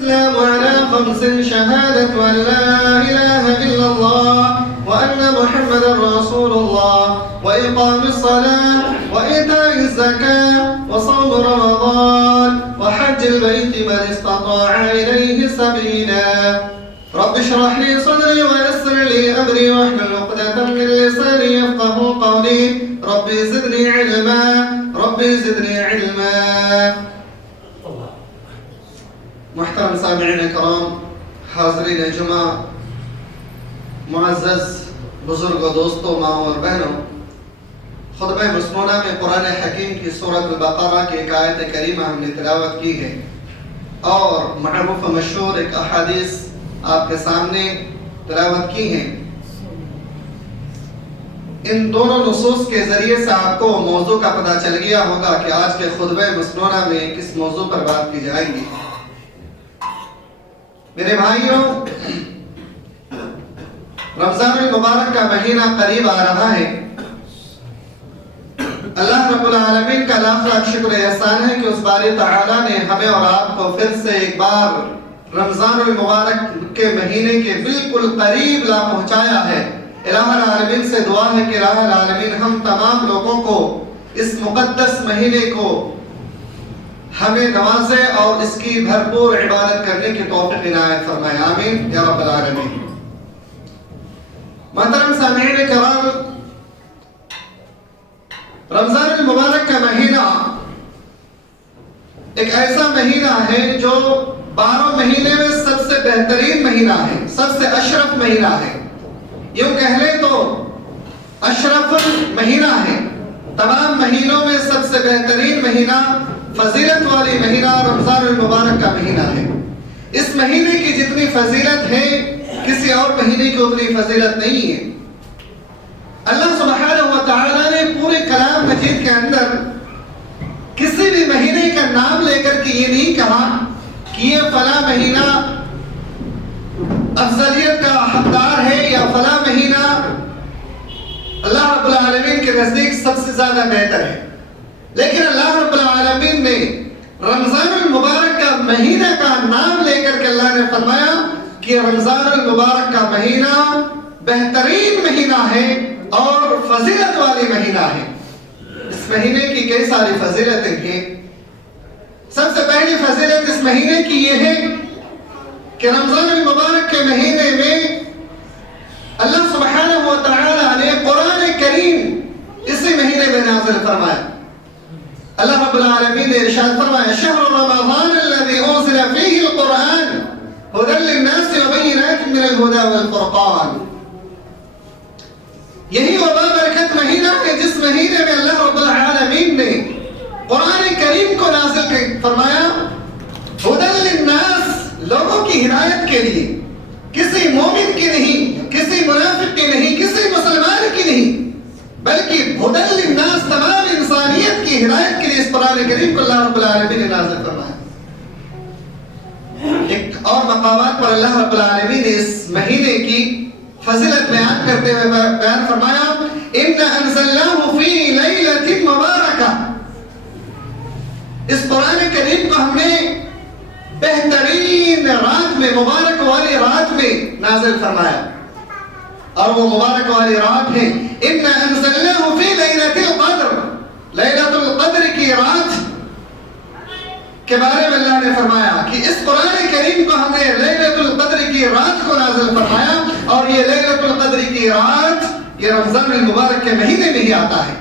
الإسلام على 5 شهادة أن لا إله إلا الله وأن محمدا رسول الله وإقام الصلاة وإيتاء الزكاة وصوم رمضان وحج البيت من استطاع إليه سبيلا. رب اشرح لي صدري ويسر لي أمري واحلل عقدة من لساني يفقهوا قولي. ربي زدني علما ربي زدني علما. محترم سامعین کرام، حاضرین جمعہ، معزز بزرگوں، دوستوں، ماؤں اور بہنوں، خطبہ مسنونہ میں قرآن حکیم کی سورۃ البقرہ کی ایک آیت کریمہ ہم نے تلاوت کی ہے اور معروف و مشہور ایک احادیث آپ کے سامنے تلاوت کی ہیں۔ ان دونوں نصوص کے ذریعے سے آپ کو موضوع کا پتہ چل گیا ہوگا کہ آج کے خطبہ مسنونہ میں کس موضوع پر بات کی جائے گی۔ میرے بھائیوں، رمضان المبارک کا مہینہ قریب آ رہا ہے۔ اللہ رب العالمین کا لاکھ لاکھ شکر احسان ہے کہ اس باری تعالیٰ نے ہمیں اور آپ کو پھر سے ایک بار رمضان المبارک کے مہینے کے بالکل قریب لا پہنچایا ہے۔ الہ العالمین سے دعا ہے کہ الہ العالمین ہم تمام لوگوں کو اس مقدس مہینے کو ہمیں نوازے اور اس کی بھرپور عبادت کرنے کی توفیق عنایت فرمائے، آمین یا رب العالمین۔ محترم سامعین کرام، رمضان المبارک کا مہینہ ایک ایسا مہینہ ہے جو 12 مہینے میں سب سے بہترین مہینہ ہے، سب سے اشرف مہینہ ہے۔ یوں کہہ لیں تو اشرف مہینہ ہے، تمام مہینوں میں سب سے بہترین مہینہ، فضیلت والی مہینہ رمضان المبارک کا مہینہ ہے۔ اس مہینے کی جتنی فضیلت ہے کسی اور مہینے کی اتنی فضیلت نہیں ہے۔ اللہ سبحانہ و تعالیٰ نے پورے کلام مجید کے اندر کسی بھی مہینے کا نام لے کر کے یہ نہیں کہا کہ یہ فلاں مہینہ افضلیت کا حقدار ہے یا فلاں مہینہ اللہ رب العالمین کے نزدیک سب سے زیادہ بہتر ہے، لیکن اللہ رب العالمین نے رمضان المبارک کا مہینہ کا نام لے کر کے اللہ نے فرمایا کہ رمضان المبارک کا مہینہ بہترین مہینہ ہے اور فضیلت والی مہینہ ہے۔ اس مہینے کی کئی ساری فضیلتیں ہیں۔ سب سے پہلی فضیلت اس مہینے کی یہ ہے کہ رمضان المبارک کے مہینے میں اللہ سبحانہ و تعالیٰ نے قرآن کریم اسی مہینے میں نازل فرمایا۔ اللہ رب العالمین نے ارشاد فرمایا، شہر رمضان الذی انزل فیہ القرآن ھدی للناس وبینات من الھدی والفرقان۔ یہی وہ بابرکت مہینہ ہے جس مہینے میں اللہ رب العالمین نے قرآن کریم کو نازل فرمایا، ھدی للناس، لوگوں کی ہدایت کے لیے، کسی مومن کی نہیں، کسی منافق کی نہیں، کسی مسلمان کی نہیں، بلکہ ھدی للناس، تمام انسانیت کی ہدایت کے لیے اس قرآن کریم کو اللہ رب العالمین نے نازل فرمایا۔ ایک اور مقامات پر اللہ رب العالمین نے اس مہینے کی فضیلت بیان کرتے ہوئے بیان فرمایا، اِنَّ أَنزَلْنَاهُ فِي لَيْلَةٍ مُبَارَكَةٍ، اس قرآن کریم کو ہم نے بہترین رات میں، مبارک والی رات میں نازل فرمایا، اور وہ مبارک والی رات ہے اِنَّ أَنزَلْنَاهُ فِي لَيْلَةِ الْقَدْرِ، لیلۃ القدر کی رات کے بارے میں اللہ نے فرمایا کہ اس قرآن کریم کو ہم نے لیلۃ القدر کی رات کو نازل فرمایا، اور یہ لیلۃ القدر کی رات یہ رمضان المبارک کے مہینے میں ہی آتا ہے۔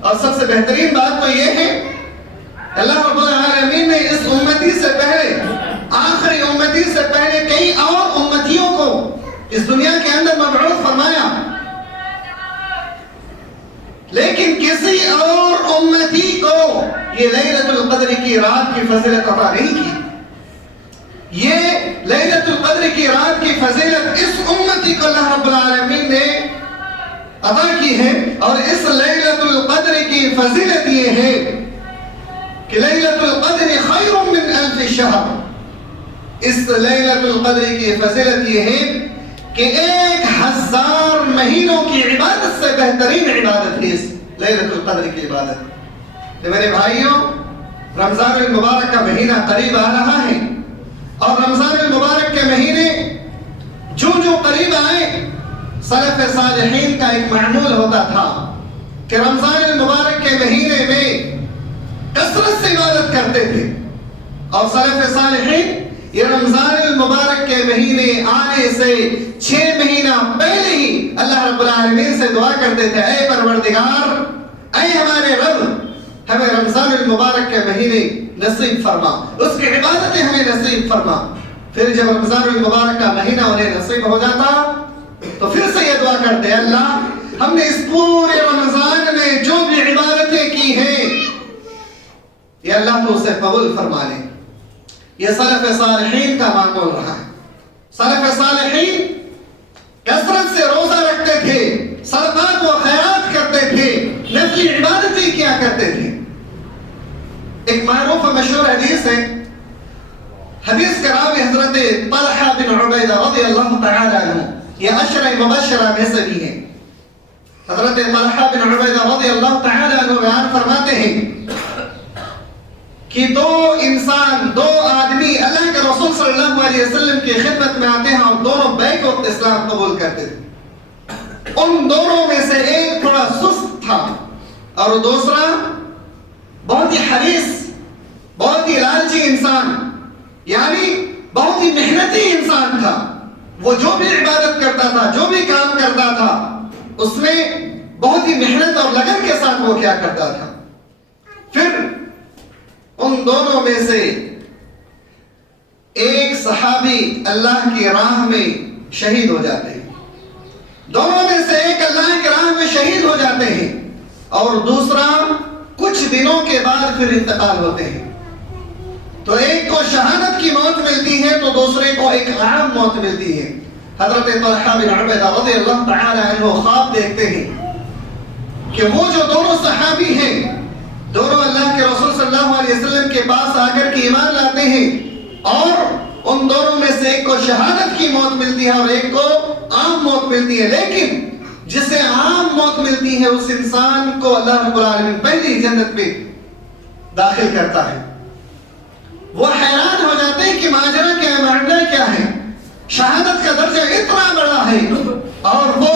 اور سب سے بہترین بات تو یہ ہے اللہ رب العالمین نے اس امتی سے پہلے، آخری امتی سے پہلے کئی اور امتیوں کو اس دنیا کے اندر مبعوث فرمایا، لیکن کسی اور امتی کو یہ لیلۃ القدر کی رات کی فضیلت عطا نہیں کی۔ یہ لیلۃ القدر کی رات کی فضیلت اس امتی کو اللہ رب العالمین نے عطا کی ہے، اور اس لیلۃ القدر کی فضیلت یہ ہے کہ لیلۃ القدر خیر من 1000 شہر۔ اس لیلۃ القدر کی فضیلت یہ ہے کہ 1000 مہینوں کی عبادت سے بہترین عبادت ہے اس لیلۃ القدر کی عبادت۔ تو میرے بھائیوں، رمضان المبارک کا مہینہ قریب آ رہا ہے، اور رمضان المبارک کے مہینے جو قریب آئے، سلف صالحین کا ایک معمول ہوتا تھا کہ رمضان المبارک کے مہینے میں کثرت سے عبادت کرتے تھے، اور سلف صالحین یہ رمضان المبارک کے مہینے آنے سے 6 مہینہ پہلے ہی اللہ رب العالمین سے دعا کرتے تھے، اے پروردگار، اے ہمارے رب، ہمیں رمضان المبارک کے مہینے نصیب فرما، اس کی عبادتیں ہمیں نصیب فرما۔ پھر جب رمضان المبارک کا مہینہ انہیں نصیب ہو جاتا تو پھر سے یہ دعا کرتے، اللہ ہم نے اس پورے رمضان میں جو بھی عبادتیں کی ہیں یہ اللہ تو اسے قبول فرما لے۔ یہ سلف صالحین کا معمول رہا ہے۔ سلف صالحین کثرت سے روزہ رکھتے تھے، صدقات و خیرات کرتے تھے، نفلی عبادتیں کیا کرتے تھے۔ ایک معروف و مشہور حدیث ہے، حدیث کا راوی حضرت طلحہ بن عبیدہ رضی اللہ تعالی عنہ، یہ عشرہ مبشرہ میں سے بھی ہے۔ حضرت طلحہ بن عبیدہ رضی اللہ تعالی عنہ بیان فرماتے ہیں کہ دو آدمی اللہ کے رسول صلی اللہ علیہ وسلم کی خدمت میں آتے ہیں اور دونوں بیک وقت اسلام قبول کرتے تھے۔ ان دونوں میں سے ایک تھوڑا سست تھا اور دوسرا بہت ہی حریص، بہت ہی لالچی انسان، یعنی بہت ہی محنتی انسان تھا۔ وہ جو بھی عبادت کرتا تھا، جو بھی کام کرتا تھا، اس میں بہت ہی محنت اور لگن کے ساتھ وہ کیا کرتا تھا۔ پھر ان دونوں میں سے ایک صحابی اللہ کی راہ میں شہید ہو جاتے ہیں، دونوں میں سے ایک اللہ کی راہ میں شہید ہو جاتے ہیں اور دوسرا کچھ دنوں کے بعد پھر انتقال ہوتے ہیں۔ تو ایک کو شہادت کی موت ملتی ہے تو دوسرے کو ایک عام موت ملتی ہے۔ حضرت طلحہ بن عبیدہ رضی اللہ تعالی عنہ خواب دیکھتے ہیں کہ وہ جو دونوں صحابی ہیں، دونوں اللہ کے رسول صلی اللہ علیہ وسلم کے پاس آ کر کے ایمان لاتے ہیں، اور ان دونوں میں سے ایک کو شہادت کی موت ملتی ہے اور ایک کو عام موت ملتی ہے، لیکن جسے عام موت ملتی ہے اس انسان کو اللہ رب العالمین پہلی جنت میں داخل کرتا ہے۔ وہ حیران ہو جاتے ہیں کہ ماجرا کیا ہے، معاملہ کیا ہے، شہادت کا درجہ اتنا بڑا ہے اور وہ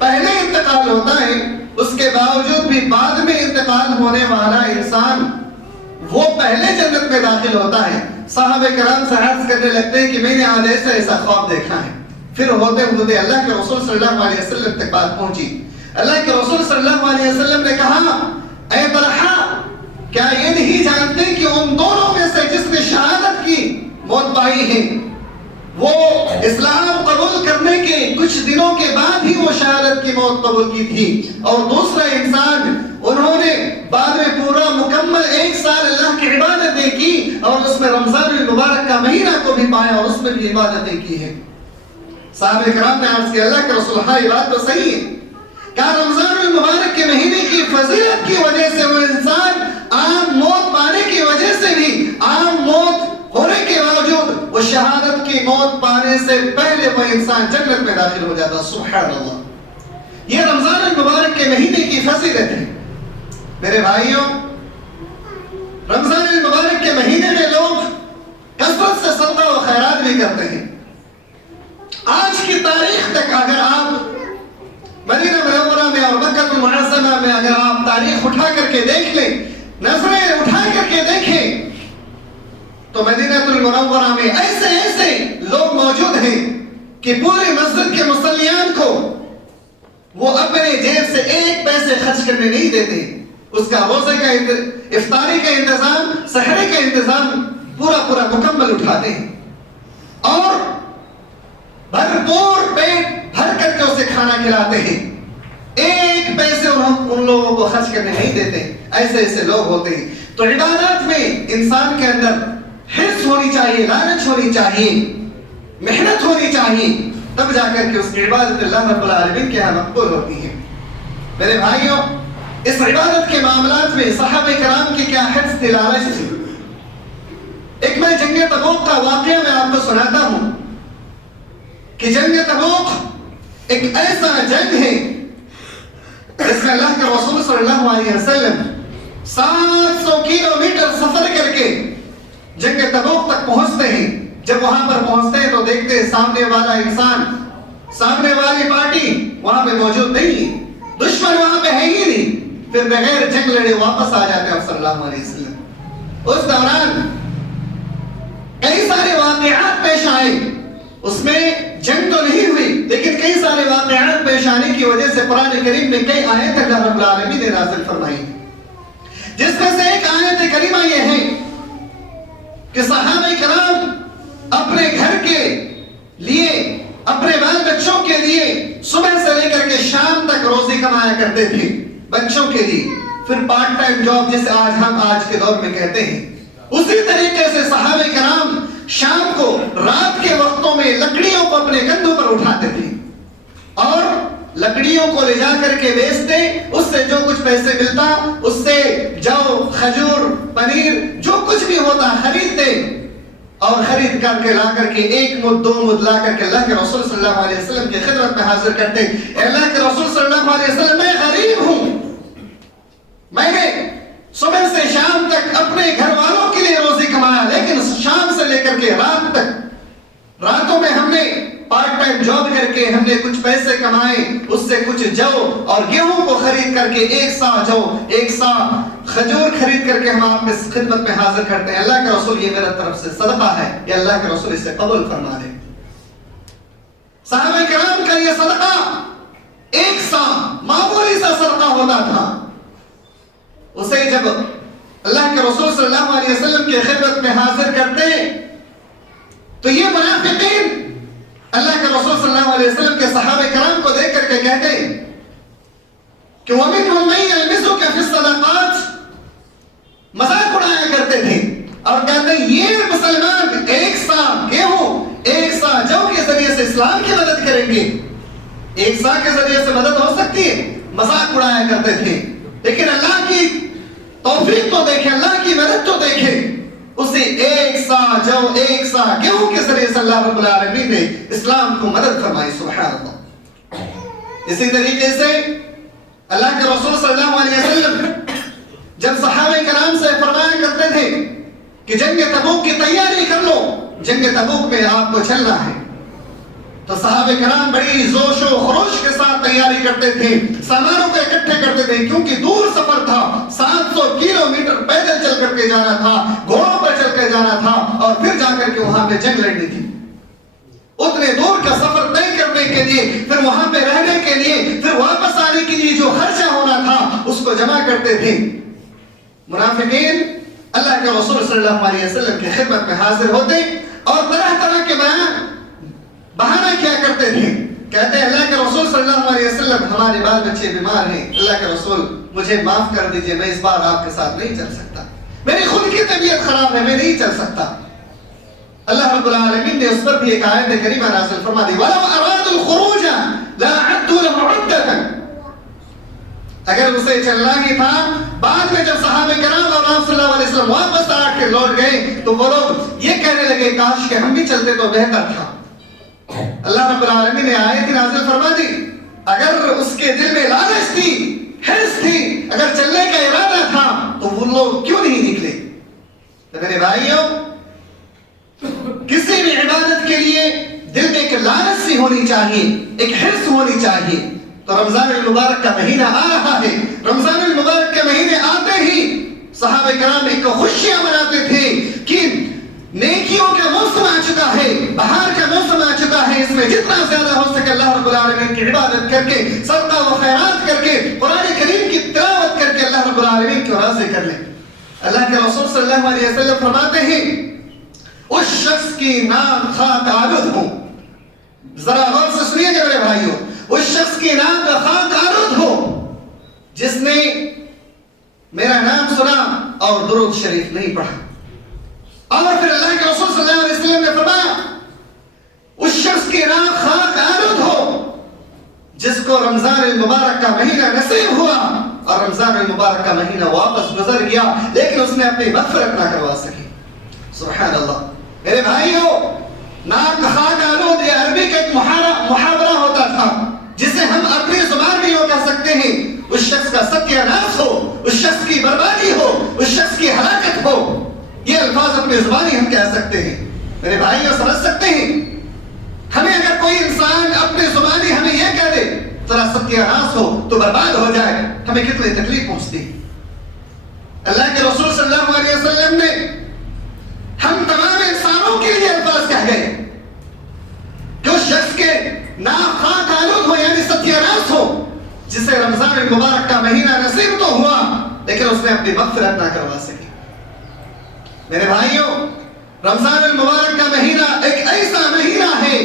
پہلے انتقال ہوتا ہے، اس کے باوجود بھی بعد میں انتقال ہونے والا انسان وہ پہلے جنت میں داخل ہوتا ہے۔ صحابہ کرام سے عرض کرنے لگتے ہیں کہ میں نے آج ایسا خواب دیکھا ہے۔ پھر ہوتے ہوتے اللہ کے رسول صلی اللہ علیہ وسلم تک بات پہنچی۔ اللہ کے رسول صلی اللہ علیہ وسلم نے کہا، اے طلحہ، کیا یہ نہیں جانتے کہ ان دونوں میں سے جس نے شہادت کی موت پائی ہے وہ اسلام قبول کرنے کے کچھ دنوں کے بعد ہی وہ شہادت کی موت قبول کی تھی، اور دوسرا انسان انہوں نے بعد میں پورا مکمل 1 سال اللہ کی عبادتیں کی اور اس میں رمضان المبارک کا مہینہ کو بھی پایا اور اس میں بھی عبادتیں کی ہیں۔ صحابہ کرام نے عرض کیا، اللہ کے رسول، ہاں یہ بات تو صحیح ہے، کیا رمضان المبارک کے مہینے کی فضیلت کی وجہ سے وہ انسان عام موت پانے کی وجہ سے بھی، عام موت ہونے کے باوجود وہ شہادت کی موت پانے سے پہلے وہ انسان جنت میں داخل ہو جاتا؟ سبحان اللہ، یہ رمضان المبارک کے مہینے کی فضیلت ہے۔ میرے بھائیوں، رمضان المبارک کے مہینے میں لوگ کثرت سے صدقہ و خیرات بھی کرتے ہیں۔ آج کی تاریخ تک اگر آپ مدینہ منورہ میں اور مکہ المعظمہ میں اگر آپ تاریخ اٹھا کر کے دیکھ لیں، نظریں اٹھا کر کے دیکھیں، تو مدینہ المنورہ میں ایسے لوگ موجود ہیں کہ پوری مسجد کے مصلیان کو وہ اپنے جیب سے 1 پیسے خرچ کرنے نہیں دیتے۔ اس کا روزے کا افطاری کا انتظام، سحری کا انتظام پورا مکمل اٹھاتے ہیں اور بھرپور پیٹ بھر کر کے اسے کھانا کھلاتے ہیں۔ 1 پیسے ان لوگوں کو خرچ کرنے نہیں دیتے۔ ایسے لوگ ہوتے ہیں۔ تو عبادات میں انسان کے اندر حرص ہونی چاہیے، لالچ ہونی چاہیے، محنت ہونی چاہیے، تب جا کر کے اس کی عبادت اللہ رب العالمین کے ہاں مقبول ہوتی ہے۔ میرے بھائیوں، اس عبادت کے معاملات میں صحابہ کرام کی کیا حرص تھی، لالچ تھی۔ ایک میں جنگ تبوک کا واقعہ میں آپ کو سناتا ہوں کہ جنگ تبوک ایک ایسا جنگ ہے جس میں اللہ کے رسول صلی اللہ علیہ وسلم 700 کلومیٹر سفر کر کے جنگ تبوک تک پہنچتے ہیں۔ جب وہاں پر پہنچتے ہیں تو دیکھتے ہیں سامنے والا انسان، سامنے والی پارٹی وہاں پہ موجود نہیں، دشمن وہاں پہ ہے ہی نہیں، پھر بغیر جنگ لڑے واپس آ جاتے ہیں صلی اللہ علیہ وسلم۔ اس دوران کئی سارے واقعات پیش آئے، اس میں جنگ تو نہیں ہوئی لیکن کئی سارے واقعات پیش آنے کی وجہ سے قرآن کریم میں کئی آیت اللہ رب العالمین نے نازل فرمائی، جس میں سے ایک آیت کریمہ یہ ہے کہ صحابہ کرام اپنے گھر کے لیے، اپنے بال بچوں کے لیے صبح سے لے کر کے شام تک روزی کمایا کرتے تھے بچوں کے لیے، پھر پارٹ ٹائم جاب جسے ہم آج کے دور میں کہتے ہیں، اسی طریقے سے صحابہ کرام شام کو، رات کے وقتوں میں لکڑیوں کو اپنے کندھوں پر اٹھاتے تھے اور لکڑیوں کو لے جا کر کے بیچتے، اس سے جو کچھ پیسے ملتا اس سے جو کھجور، پنیر، جو کچھ بھی ہوتا خریدتے اور خرید کر کے لا کر کے ایک مد دو مد لا کر کے اللہ کے رسول صلی اللہ علیہ وسلم کی خدمت میں حاضر کرتے، اے اللہ کے رسول صلی اللہ علیہ وسلم میں غریب ہوں، میں نے صبح سے شام تک اپنے گھر والوں کے لیے روزی کمایا، لیکن شام سے لے کر کے رات تک، راتوں میں ہم نے پارٹ ٹائم جاب کر کے ہم نے کچھ پیسے کمائے، اس سے کچھ جو اور گیہوں کو خرید کر کے ایک سا جو، ایک سا کھجور خرید کر کے ہم آپ کی خدمت میں حاضر کرتے ہیں، اللہ کے رسول یہ میرے طرف سے صدقہ ہے، یہ اللہ کے رسول اسے قبول فرما لے۔ صحابہ کرام کا یہ صدقہ ایک سا معمولی سا صدقہ ہوتا تھا، اسے جب اللہ کے رسول صلی اللہ علیہ وسلم کی خدمت میں حاضر کرتے تو یہ منافقین اللہ کے رسول صلی اللہ علیہ وسلم کے صحابہ کرام کو دیکھ کر کے کہتے کہ وَمِنْهُمْ مَن يَلْمِزُكَ فِي الصَّدَقَاتِ، مذاق اڑایا کرتے تھے اور کہتے ہیں یہ مسلمان ایک سا گیہوں، ایک سا جو کے ذریعے سے اسلام کی مدد کریں گے، ایک سا کے ذریعے سے مدد ہو سکتی ہے، مذاق اڑایا کرتے تھے، لیکن اللہ کی توفیق تو دیکھیں، اللہ کی مدد تو دیکھیں، اسے ایک سا جو، ایک سا گیہوں کے ذریعے سے اللہ رب العالمین نے اسلام کو مدد فرمائی، سبحان اللہ۔ اسی طریقے سے اللہ کے رسول صلی اللہ علیہ وسلم جب صحابہ کرام سے فرمایا کرتے تھے کہ جنگ تبوک کی تیاری کر لو، جنگ تبوک میں آپ کو چلنا ہے، تو صحابہ کرام بڑی جوش و خروش کے ساتھ تیاری کرتے تھے، سامانوں کو اکٹھے کرتے تھے، کیونکہ دور سفر تھا، 700 کلومیٹر پیدل چل کر کے جانا تھا، گھوڑوں پر چل کے جانا تھا اور پھر جا کر کے وہاں پہ جنگ لڑنی تھی۔ اتنے دور کا سفر طے کرنے کے لیے، پھر وہاں پہ رہنے کے لیے، پھر واپس آنے کے لیے جو خرچہ ہونا تھا اس کو جمع کرتے تھے۔ منافقین اللہ کے رسول صلی اللہ علیہ وسلم کی خدمت میں حاضر ہوتے اور طرح طرح کے بہانہ کیا کرتے تھے، کہتے ہیں اللہ کے رسول صلی اللہ علیہ وسلم ہمارے بال بچے بیمار ہیں، اللہ کے رسول مجھے معاف کر دیجئے، میں اس بار آپ کے ساتھ نہیں چل سکتا، میری خود کی طبیعت خراب ہے، میں نہیں چل سکتا۔ اللہ رب العالمین نے اس پر بھی ایک آیت کریمہ نازل فرما دی، وَلَوْ أَرَادُوا الْخُرُوجَ لَأَعَدُّوا لَهُ عُدَّةً، اگر اسے چلنا ہی تھا، بعد میں جب صحابہ کرام اور آپ صلی اللہ علیہ وسلم واپس آ کے لوٹ گئے تو وہ لوگ یہ کہنے لگے کاش کہ ہم بھی چلتے تو بہتر تھا۔ اللہ رب العالمین نے آیت نازل فرما دی، اگر اس کے دل میں لالچ تھی، حرص تھی، اگر چلنے کا ارادہ تھا تو وہ لوگ کیوں نہیں نکلے؟ تو میرے بھائیوں، کسی بھی عبادت کے لیے دل میں ایک لالچ سی ہونی چاہیے، ایک حرص ہونی چاہیے۔ تو رمضان المبارک کا مہینہ آ رہا ہے، رمضان المبارک کے مہینے آتے ہی صحابہ کرام ایک خوشیاں مناتے تھے کہ نیکیوں کا موسم آ چکا ہے، بہار کا موسم آ چکا ہے، اس میں جتنا زیادہ ہو سکے اللہ رب العالمین کی عبادت کر کے، صدقہ و خیرات کر کے، قرآن کریم کی تلاوت کر کے اللہ رب العالمین کو راضی کر لیں۔ اللہ کے رسول صلی اللہ علیہ وسلم فرماتے ہیں اس شخص کی نام خاک آلود ہو، ذرا غور سے سنیے گا میرے بھائیوں، اس شخص کی نام خاک آلود ہو جس نے میرا نام سنا اور درود شریف نہیں پڑھا۔ اور پھر اللہ کے رسول صلی اللہ علیہ وسلم نے فرمایا اس شخص کی راہ خاک آلود ہو جس کو رمضان المبارک کا مہینہ نصیب ہوا اور رمضان المبارک کا مہینہ واپس گزر گیا لیکن اس نے اپنی مغفرت نہ کروا سکی۔ سبحان اللہ۔ میرے بھائیوں، ناک خاک آلود یہ عربی کا ایک محاورہ ہوتا تھا جسے ہم اپنی زبان میں یوں کہہ سکتے ہیں اس شخص کا ستیہ ناش ہو، اس شخص کی بربادی ہو، اس شخص کی ہلاکت ہو، یہ الفاظ اپنی زبانی ہم کہہ سکتے ہیں۔ میرے بھائیوں سمجھ سکتے ہیں، ہمیں اگر کوئی انسان اپنے زبانی ہمیں یہ کہہ دے ذرا ستیہ ناس ہو تو برباد ہو جائے، ہمیں کتنی تکلیف پہنچتی۔ اللہ کے رسول صلی اللہ علیہ وسلم نے ہم تمام انسانوں کے لیے الفاظ کہہ گئے کہ اس شخص کے نام خاک آلود ہو یعنی ستیہ ناس ہو جسے رمضان المبارک کا مہینہ نصیب تو ہوا لیکن اس نے اپنی مغفرت نہ کروا سکی۔ میرے بھائیوں، رمضان المبارک کا مہینہ ایک ایسا مہینہ ہے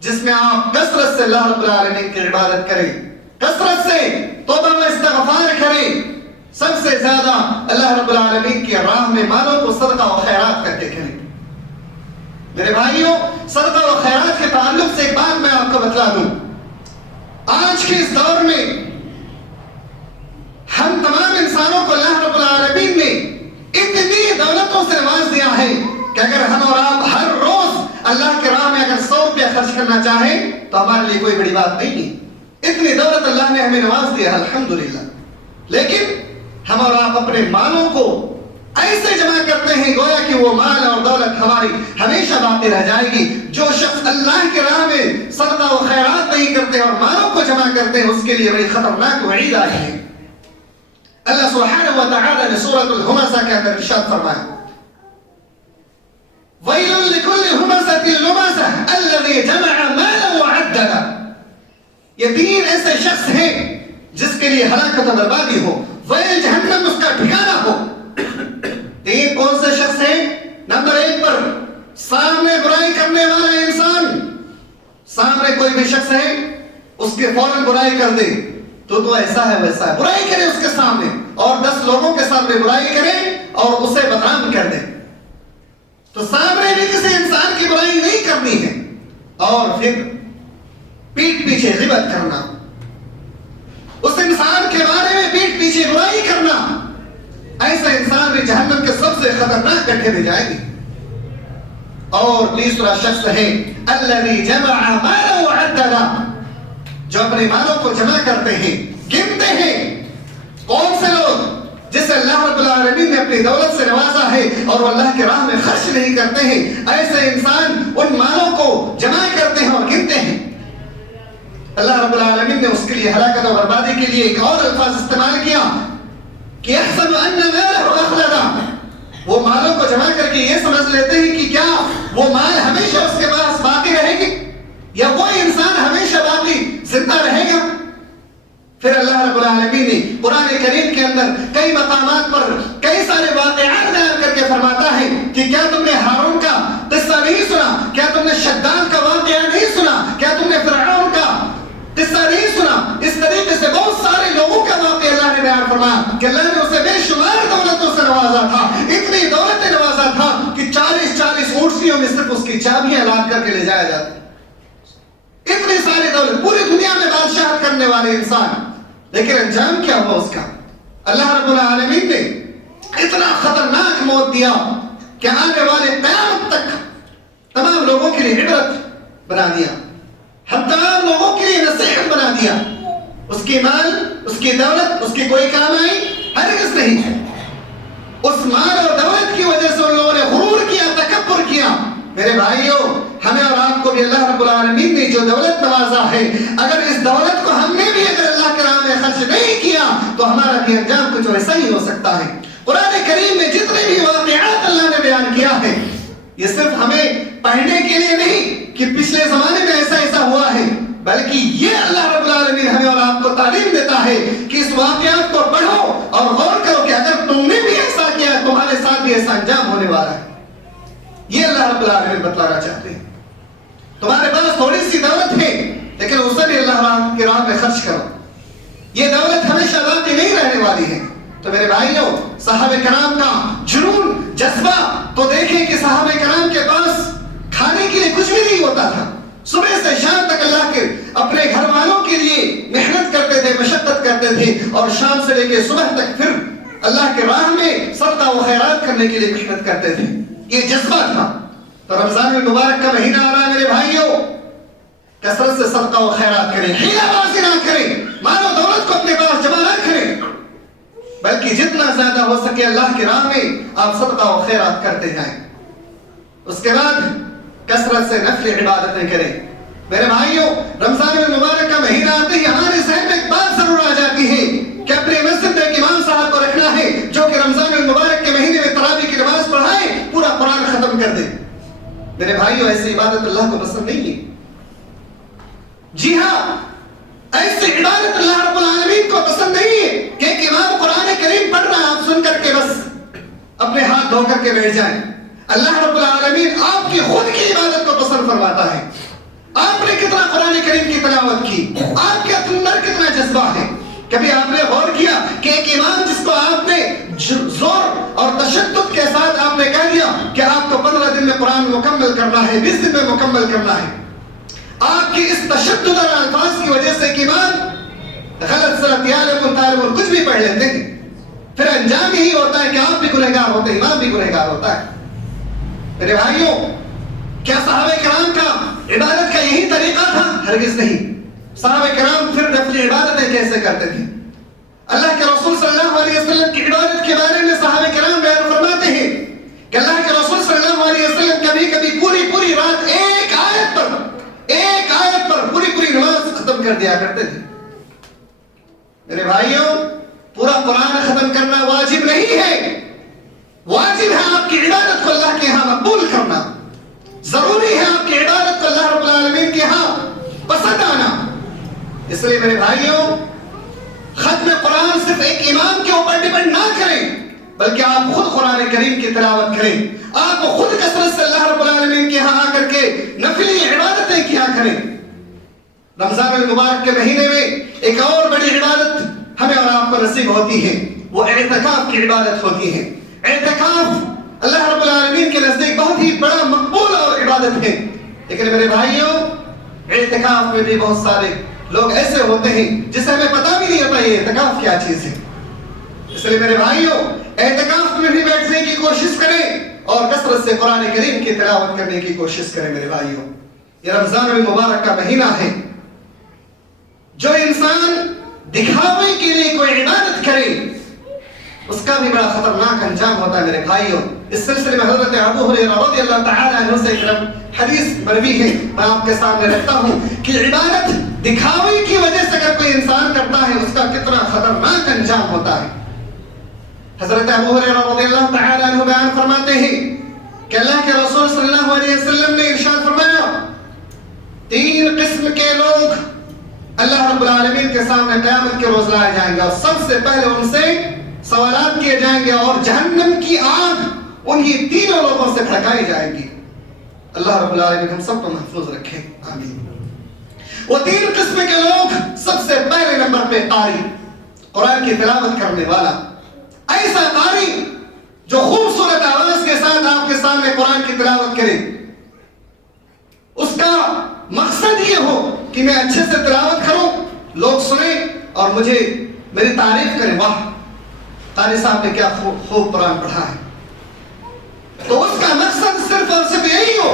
جس میں آپ کثرت سے اللہ رب العالمین کی عبادت کریں، کثرت سے توبہ و استغفار کریں، سب سے زیادہ اللہ رب العالمین کی راہ میں مالوں کو صدقہ و خیرات کر کے کریں۔ میرے بھائیوں، صدقہ و خیرات کے تعلق سے ایک بات میں آپ کو بتلا دوں، آج کے اس دور میں ہم تمام انسانوں کو اللہ رب العالمین نے اتنی دولتوں سے نواز دیا ہے کہ اگر ہم اور آپ ہر روز اللہ کے راہ میں اگر 100 روپیہ خرچ کرنا چاہیں تو ہمارے لیے کوئی بڑی بات نہیں ہے، اتنی دولت اللہ نے ہمیں نواز دیا الحمدللہ۔ لیکن ہم اور آپ اپنے مالوں کو ایسے جمع کرتے ہیں گویا کہ وہ مال اور دولت ہماری ہمیشہ باقی رہ جائے گی۔ جو شخص اللہ کے راہ میں صدقہ و خیرات نہیں کرتے اور مالوں کو جمع کرتے ہیں اس کے لیے بڑی خطرناک وعید آئی ہے۔ اللہ سبحانہ و تعالی نے سورۃ الہمزہ کے اندر ارشاد فرمایا، وَيْلٌ لِكُلِّ هُمَزَةٍ لُمَزَةٍ الَّذِي جَمَعَ مَالًا وَعَدَّدَهُ۔ یہ 3 ایسے شخص ہیں جس کے لیے ہلاکت و بربادی ہو، ویل جہنم اس کا ٹھکانہ ہو۔ 3 کون سے شخص ہیں؟ نمبر 1 پر سامنے برائی کرنے والا انسان، سامنے کوئی بھی شخص ہے اس کے فوراً برائی کر دے تو ایسا ہے ویسا ہے، برائی کرے اس کے سامنے اور 10 لوگوں کے سامنے برائی کرے اور اسے بدنام کر دے، تو سامنے بھی کسی انسان کی برائی نہیں کرنی ہے اور پھر پیٹ پیچھے غیبت کرنا، اس انسان کے بارے میں پیٹ پیچھے برائی کرنا، ایسا انسان بھی جہنم کے سب سے خطرناک گڈھے میں جائے گی۔ اور تیسرا شخص ہے الذی جمع مالا وعددا، جو اپنے مالوں کو جمع کرتے ہیں، گنتے ہیں۔ کون سے لوگ؟ جسے اللہ رب العالمین نے اپنی دولت سے نوازا ہے اور وہ اللہ کے راہ میں خرچ نہیں کرتے ہیں، ایسے انسان ان مالوں کو جمع کرتے ہیں اور گنتے ہیں۔ اللہ رب العالمین نے اس کے لیے ہلاکت و بربادی کے لیے ایک اور الفاظ استعمال کیا کہ يحسب ان ماله اخلدا، وہ مالوں کو جمع کر کے یہ سمجھ لیتے ہیں کہ کیا وہ مال ہمیشہ اس کے پاس باقی رہے گی یا وہ انسان ہمیشہ باقی زندہ رہے گا۔ پھر اللہ رب العالمین نے قرآن کریم کے اندر کئی مقامات پر کئی سارے واقعات بیان کر کے فرماتا ہے کہ کیا تم نے ہارون کا قصہ نہیں سنا، کیا تم نے شداد کا واقعہ نہیں سنا، کیا تم نے فرعون کا قصہ نہیں سنا۔ اس طریقے سے بہت سارے لوگوں کا واقعہ اللہ نے بیان فرمایا کہ اللہ نے اسے بے شمار دولتوں سے نوازا تھا، اتنی دولتیں نوازا تھا کہ 40 اونٹنیوں میں صرف اس کی چابیاں لاد کر کے لے جایا جاتا، اتنی ساری دولت، پوری دنیا میں بادشاہت کرنے والے انسان، لیکن انجام کیا ہوا اس کا؟ اللہ رب العالمین نے اتنا خطرناک موت دیا کہ آنے والے قیامت تک تمام لوگوں کے لیے عبرت بنا دیا، ہم تمام لوگوں کے لیے نصیحت بنا دیا۔ اس کی مال، اس کی دولت اس کی کوئی کام آئی؟ ہرگز نہیں۔ اس مال اور دولت کی وجہ سے ان لوگوں نے غرور کیا، تکبر کیا۔ میرے بھائیوں، ہمیں اور آپ کو بھی اللہ رب العالمین نے جو دولت نوازا ہے، اگر اس دولت کو ہم نے بھی اگر اللہ کے راہ میں خرچ نہیں کیا تو ہمارا بھی انجام کچھ ویسا ہی ہو سکتا ہے۔ قرآن کریم میں جتنے بھی واقعات اللہ نے بیان کیا ہے، یہ صرف ہمیں پڑھنے کے لیے نہیں کہ پچھلے زمانے میں ایسا ایسا ہوا ہے، بلکہ یہ اللہ رب العالمین ہمیں اور آپ کو تعلیم دیتا ہے کہ اس واقعات کو پڑھو اور غور کرو کہ اگر تم نے بھی ایسا کیا تمہارے ساتھ بھی ایسا انجام ہونے والا ہے۔ یہ اللہ رب العالمین بتلانا چاہتے ہیں۔ تمہارے پاس تھوڑی سی دولت ہے لیکن اسے بھی اللہ کے راہ میں خرچ کرو، یہ دولت ہمیشہ باقی نہیں رہنے والی ہے۔ تو میرے بھائیوں، صحابہ کرام کا جنون، جذبہ تو دیکھیں کہ صحابہ کرام کے پاس کھانے کے لیے کچھ بھی نہیں ہوتا تھا، صبح سے شام تک اللہ کے اپنے گھر والوں کے لیے محنت کرتے تھے، مشقت کرتے تھے، اور شام سے لے کے صبح تک پھر اللہ کے راہ میں صدقہ و خیرات کرنے کے لیے محنت کرتے تھے۔ یہ جذبہ تھا۔ تو رمضان المبارک کا مہینہ آ رہا ہے میرے بھائیوں، کثرت سے صدقہ و خیرات کریں، حیلہ بازی نہ کریں، مال و دولت کو اپنے پاس جمع نہ کریں، بلکہ جتنا زیادہ ہو سکے اللہ کی راہ میں آپ صدقہ و خیرات کرتے جائیں۔ اس کے بعد کثرت سے نفل عبادتیں کریں. میرے بھائیوں، رمضان المبارک کا مہینہ آتے ہی ہمارے ذہن میں ایک بات ضرور آ جاتی ہے کہ اپنے مسجد میں ایک امام صاحب کو رکھنا ہے جو کہ رمضان المبارک کے مہینے میں تراویح کی نماز پڑھائے، پورا قرآن ختم کر دے. میرے بھائیوں، ایسی عبادت اللہ کو پسند نہیں ہے. جی ہاں، ایسی عبادت اللہ رب العالمین کو پسند نہیں ہے کہ ایک امام قرآن کریم پڑھ رہا ہے، آپ سن کر کے بس اپنے ہاتھ دھو کر کے بیٹھ جائیں. اللہ رب العالمین آپ کی خود کی عبادت کو پسند فرماتا ہے. آپ نے کتنا قرآن کریم کی تلاوت کی، آپ کے اندر کتنا جذبہ ہے. کبھی آپ نے غور کیا کہ ایک امام جس کو آپ نے زور اور تشدد کے ساتھ آپ نے کہہ دیا کہ آپ کو 15 دن میں قرآن مکمل کرنا ہے، 20 دن میں مکمل کرنا ہے، آپ کی اس تشدد اور الفاظ کی وجہ سے ایک امام غلط سلط یالم کچھ بھی پڑھ لیتے ہیں، پھر انجام یہی ہوتا ہے کہ آپ بھی گنہگار ہوتے ہیں، امام بھی گنہگار ہوتا ہے. میرے بھائیوں، کیا صحابہ کرام کا عبادت کا یہی طریقہ تھا؟ ہرگز نہیں. صحابہ کرام پھر نفلی عبادتیں کیسے کرتے تھے؟ اللہ کے رسول صلی اللہ علیہ وسلم کی عبادت کے بارے میں صحابہ کرام بیان فرماتے ہیں کہ اللہ کے رسول صلی اللہ علیہ وسلم کبھی کبھی پوری رات ایک آیت پر پوری نماز ختم کر دیا کرتے تھے. میرے بھائیوں، پورا قرآن ختم کرنا واجب نہیں ہے. واجب ہے آپ کی عبادت کو اللہ کے ہاں مقبول کرنا. ضروری ہے آپ کی عبادت کو اللہ رب العالمین کے ہاں پسند آنا. اس لیے میرے بھائیوں، ختم قرآن صرف ایک امام کے اوپر ڈیپینڈ نہ کریں، بلکہ آپ خود قرآن کریم کی تلاوت کریں. آپ خود کثرت سے اللہ رب العالمین کے ہاں آ کر کے نفلی عبادتیں کیا کریں. رمضان المبارک کے مہینے میں ایک اور بڑی عبادت ہمیں اور آپ کو نصیب ہوتی ہے، وہ اعتکاف کی عبادت ہوتی ہے. اعتکاف اللہ رب العالمین کے نزدیک بہت ہی بڑا مقبول اور عبادت ہے. لیکن میرے بھائیوں، اعتکاف میں بھی بہت سارے لوگ ایسے ہوتے ہیں جسے ہمیں پتہ بھی نہیں ہوتا یہ اعتکاف کیا چیز ہے. اس لیے میرے بھائیوں، اعتکاف میں بھی بیٹھنے کی کوشش کریں اور کثرت سے قرآن کریم کی تلاوت کرنے کی کوشش کریں. میرے بھائیوں، یہ رمضان المبارک کا مہینہ ہے. جو انسان دکھاوے کے لیے کوئی عبادت کرے اس کا بھی بڑا خطرناک انجام ہوتا ہے. میرے بھائیوں، اس سلسلے میں حضرت ابو ہریرہ رضی اللہ تعالی عنہ سے ایک حدیث مروی ہے، میں آپ کے سامنے رکھتا ہوں کہ عبادت دکھاوے کی وجہ سے اگر کوئی انسان کرتا ہے اس کا کتنا خطرناک انجام ہوتا ہے. حضرت ابو ہریرہ رضی اللہ تعالی عنہ بیان فرماتے ہیں کہ اللہ کے رسول صلی اللہ علیہ وسلم نے ارشاد فرمایا، 3 قسم کے لوگ اللہ رب العالمین کے سامنے قیامت کے روز لائے جائیں گے اور سب سے پہلے ان سے سوالات کیے جائیں گے اور جہنم کی آگ انہی تینوں لوگوں سے بھڑکائی جائے گی. اللہ رب العالمین ہم سب کو محفوظ رکھے، آمین. وہ 3 قسم کے لوگ، سب سے پہلے نمبر پہ قاری، قرآن کی تلاوت کرنے والا. ایسا قاری جو خوبصورت آواز کے ساتھ آپ کے سامنے قرآن کی تلاوت کرے، اس کا مقصد یہ ہو کہ میں اچھے سے تلاوت کروں، لوگ سنیں اور مجھے میری تعریف کریں، واہ قاری صاحب نے کیا خوب قرآن پڑھا ہے. تو اس کا مقصد صرف اور صرف یہی ہو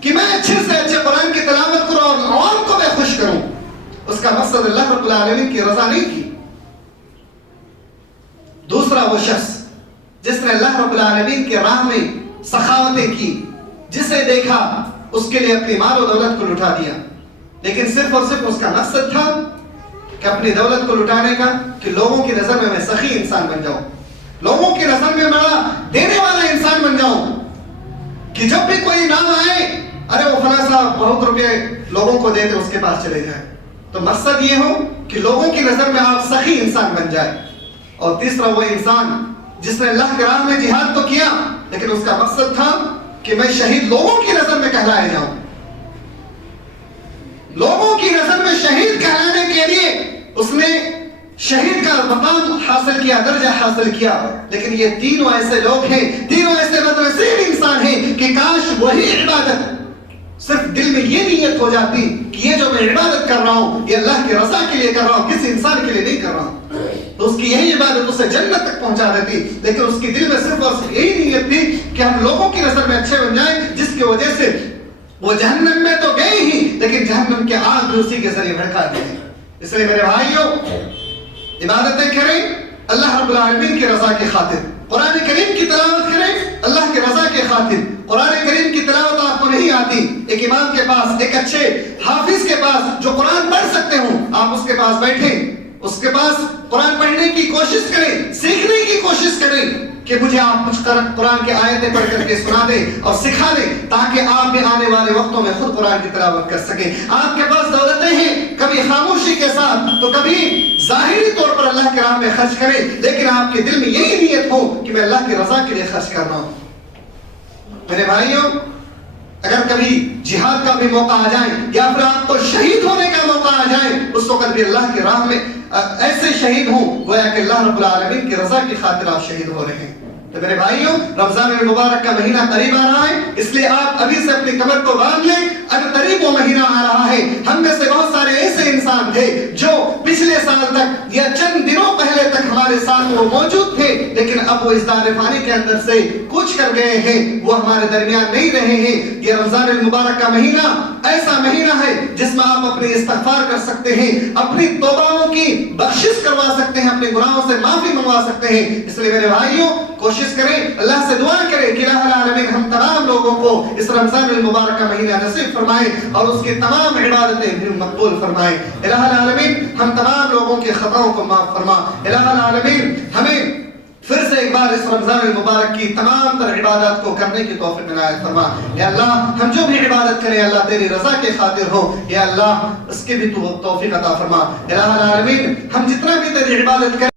کہ میں اچھے سے اچھے قرآن کی تلاوت کروں اور عوام کو میں خوش کروں. اس کا مقصد اللہ رب العالمین کی رضا نہیں تھی. دوسرا وہ شخص جس نے اللہ رب العالمین کے راہ میں سخاوتیں کی، جسے دیکھا اس کے لیے اپنی مال و دولت کو لٹا دیا، لیکن صرف اور صرف اس کا مقصد تھا کہ اپنی دولت کو لٹانے کا کہ لوگوں کی نظر میں سخی انسان بن جاؤں، لوگوں کی نظر میں بڑا دینے والا انسان بن جاؤں، کہ جب بھی کوئی نام آئے ارے وہ فلاں صاحب بہت روپے لوگوں کو دیتے اس کے پاس چلے جائیں. تو مقصد یہ ہو کہ لوگوں کی نظر میں آپ سخی انسان بن جائے. اور تیسرا وہ انسان جس نے اللہ کے راہ میں جہاد تو کیا لیکن اس کا مقصد تھا کہ میں شہید لوگوں کی نظر میں کہلائے جاؤں. لوگوں کی نظر میں شہید کہلانے کے لیے اس نے شہید کا مقام حاصل کیا، درجہ حاصل کیا. لیکن یہ تینوں ایسے لوگ ہیں، تینوں ایسے بدنصیب انسان ہیں کہ کاش وہی عبادت صرف دل میں یہ نیت ہو جاتی کہ یہ جو میں عبادت کر رہا ہوں یہ اللہ کی رضا کے لیے کر رہا ہوں، کسی انسان کے لیے نہیں کر رہا ہوں. تو اس کی یہی عبادت اسے جنت تک پہنچا دیتی. لیکن اس کی دل میں صرف اور صرف یہی نیت تھی کہ ہم لوگوں کی نظر میں اچھے بن جائیں، جس کی وجہ سے وہ جہنم میں تو گئے ہی لیکن جہنم کے آگ بھی اسی کے ذریعے بھڑکا دی. اس لیے میرے بھائیوں، عبادتیں کریں اللہ رب العالمین کی رضا کی خاطر، قرآن کریم کی تلاوت کریں اللہ کی رضا کی خاطر. قرآن کریم کی تلاوت آپ کو نہیں آتی، ایک امام کے پاس، ایک اچھے حافظ کے پاس جو قرآن پڑھ سکتے ہوں، آپ اس کے پاس بیٹھیں، اس کے پاس قرآن پڑھنے کی کوشش کریں، سیکھنے کی کوشش کریں کہ مجھے آپ کچھ قرآن کی آیتیں پڑھ کر کے سنا دیں اور سکھا دیں، تاکہ آپ بھی آنے والے وقتوں میں خود قرآن کی تلاوت کر سکیں۔ آپ کے پاس دولتیں ہیں، کبھی خاموشی کے ساتھ تو کبھی ظاہری طور پر اللہ کے راہ میں خرچ کریں، لیکن آپ کے دل میں یہی نیت ہو کہ میں اللہ کی رضا کے لیے خرچ کر رہا ہوں۔ میرے بھائیوں، اگر کبھی جہاد کا بھی موقع آ جائے یا پھر آپ کو شہید ہونے کا موقع آ جائے، اس وقت بھی اللہ کی راہ میں ایسے شہید ہوں گویا کہ اللہ رب العالمین کی رضا کی خاطر آپ شہید ہو رہے ہیں۔ تو میرے بھائیوں، رمضان المبارک کا مہینہ قریب آ رہا ہے، اس لیے آپ ابھی سے اپنی کمر کو باندھ لیں، اگر قریب وہ مہینہ آ رہا ہے۔ ہم میں سے بہت سارے ایسے انسان تھے جو پچھلے سال تک یا چند دنوں پہلے تک ہمارے ساتھ وہ موجود تھے، لیکن اب وہ اس دار فانی کے اندر سے کچھ کر گئے ہیں، وہ ہمارے درمیان نہیں رہے ہیں۔ یہ رمضان المبارک کا مہینہ ایسا مہینہ ہے جس میں آپ اپنی استغفار کر سکتے ہیں، اپنی توباؤں کی بخشش کروا سکتے ہیں، اپنے گناہوں سے معافی منگوا سکتے ہیں۔ اس لیے میرے بھائیوں، کوشش کریں، اللہ سے دعا کریں کہ الہ العالمین ہم تمام لوگوں کو اس رمضان المبارک کا مہینہ نصیب فرمائے اور اس کی تمام عبادتیں بھی مقبول فرمائے۔ الہ العالمین ہم تمام لوگوں کے خطاؤں کو معاف فرما۔ الہ العالمین ہمیں پھر سے ایک بار اس رمضان المبارک کی تمام تر عبادات کو کرنے کی توفیق عنایت فرما۔ یا اللہ، ہم جو بھی عبادت کریں اللہ تیری رضا کے خاطر ہو، یا اللہ اس کی بھی تو توفیق عطا فرما۔ الہ العالمین ہم جتنا بھی تیری عبادت کریں